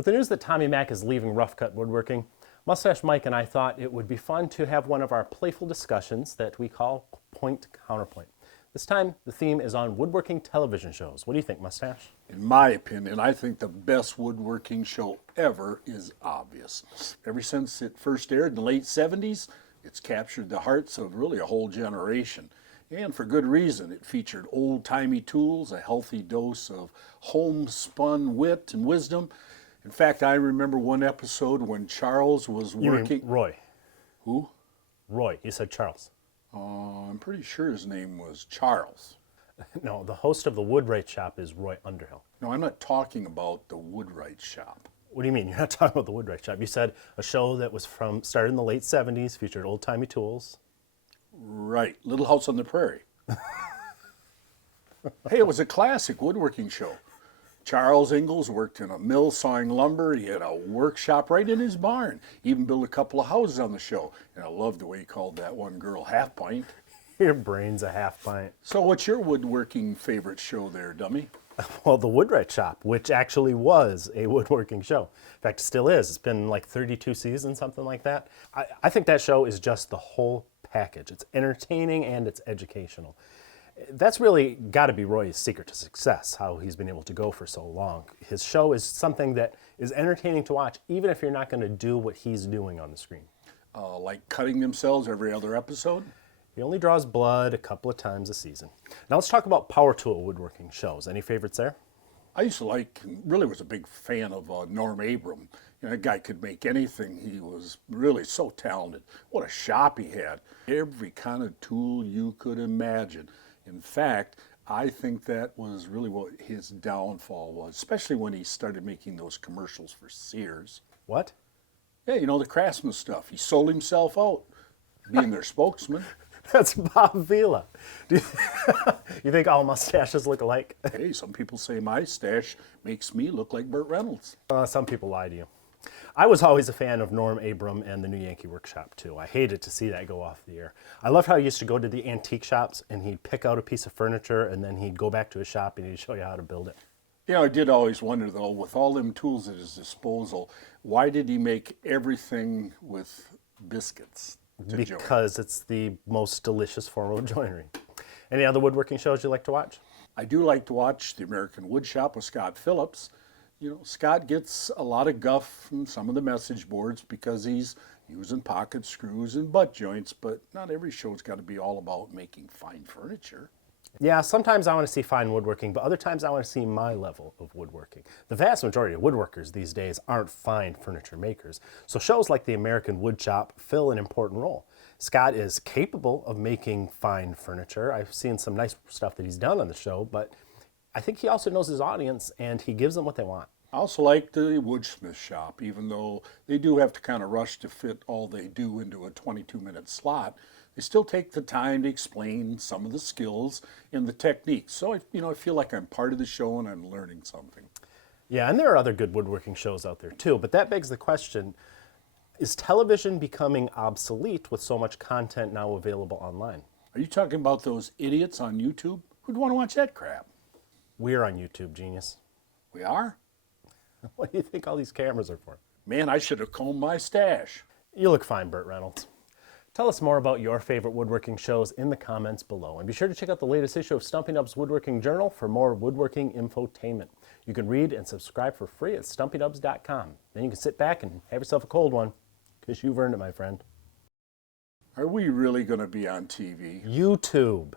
With the news that Tommy Mac is leaving Rough Cut Woodworking, Mustache Mike and I thought it would be fun to have one of our playful discussions that we call Point Counterpoint. This time, the theme is on woodworking television shows. What do you think, Mustache? In my opinion, I think the best woodworking show ever is Obvious. Ever since it first aired in the late 70s, it's captured the hearts of really a whole generation. And for good reason. It featured old-timey tools, a healthy dose of homespun wit and wisdom. In fact, I remember one episode when Charles was working... You mean Roy. Who? Roy. You said Charles. I'm pretty sure his name was Charles. No, the host of the Woodwright Shop is Roy Underhill. No, I'm not talking about the Woodwright Shop. What do you mean? You're not talking about the Woodwright Shop. You said a show that was started in the late 70s, featured old-timey tools. Right. Little House on the Prairie. Hey, it was a classic woodworking show. Charles Ingalls worked in a mill sawing lumber. He had a workshop right in his barn. He even built a couple of houses on the show. And I love the way he called that one girl Half Pint. Your brain's a half pint. So what's your woodworking favorite show there, dummy? Well, the Woodwright Shop, which actually was a woodworking show. In fact, it still is. It's been like 32 seasons, something like that. I think that show is just the whole package. It's entertaining and it's educational. That's really got to be Roy's secret to success, how he's been able to go for so long. His show is something that is entertaining to watch, even if you're not going to do what he's doing on the screen. Like cutting themselves every other episode? He only draws blood a couple of times a season. Now let's talk about power tool woodworking shows. Any favorites there? I used to like, really was a big fan of Norm Abram. You know, that guy could make anything. He was really so talented. What a shop he had. Every kind of tool you could imagine. In fact, I think that was really what his downfall was, especially when he started making those commercials for Sears. What? Yeah, you know, the Craftsman stuff. He sold himself out, being their spokesman. That's Bob Vila. You think all mustaches look alike? Hey, some people say my stash makes me look like Burt Reynolds. Some people lie to you. I was always a fan of Norm Abram and the New Yankee Workshop, too. I hated to see that go off the air. I loved how he used to go to the antique shops and he'd pick out a piece of furniture and then he'd go back to his shop and he'd show you how to build it. You know, I did always wonder, though, with all them tools at his disposal, why did he make everything with biscuits? Because it's the most delicious form of joinery. Any other woodworking shows you like to watch? I do like to watch The American Wood Shop with Scott Phillips. You know, Scott gets a lot of guff from some of the message boards because he's using pocket screws and butt joints, but not every show's got to be all about making fine furniture. Yeah, sometimes I want to see fine woodworking, but other times I want to see my level of woodworking. The vast majority of woodworkers these days aren't fine furniture makers, so shows like the American Wood Shop fill an important role. Scott is capable of making fine furniture. I've seen some nice stuff that he's done on the show, but I think he also knows his audience and he gives them what they want. I also like the Woodsmith Shop, even though they do have to kind of rush to fit all they do into a 22-minute slot. They still take the time to explain some of the skills and the techniques. So, I feel like I'm part of the show and I'm learning something. Yeah, and there are other good woodworking shows out there too, but that begs the question, is television becoming obsolete with so much content now available online? Are you talking about those idiots on YouTube? Who'd want to watch that crap? We're on YouTube, genius. We are? What do you think all these cameras are for? Man, I should have combed my stash. You look fine, Burt Reynolds. Tell us more about your favorite woodworking shows in the comments below. And be sure to check out the latest issue of Stumpy Nubs Woodworking Journal for more woodworking infotainment. You can read and subscribe for free at stumpynubs.com. Then you can sit back and have yourself a cold one, because you've earned it, my friend. Are we really going to be on TV? YouTube.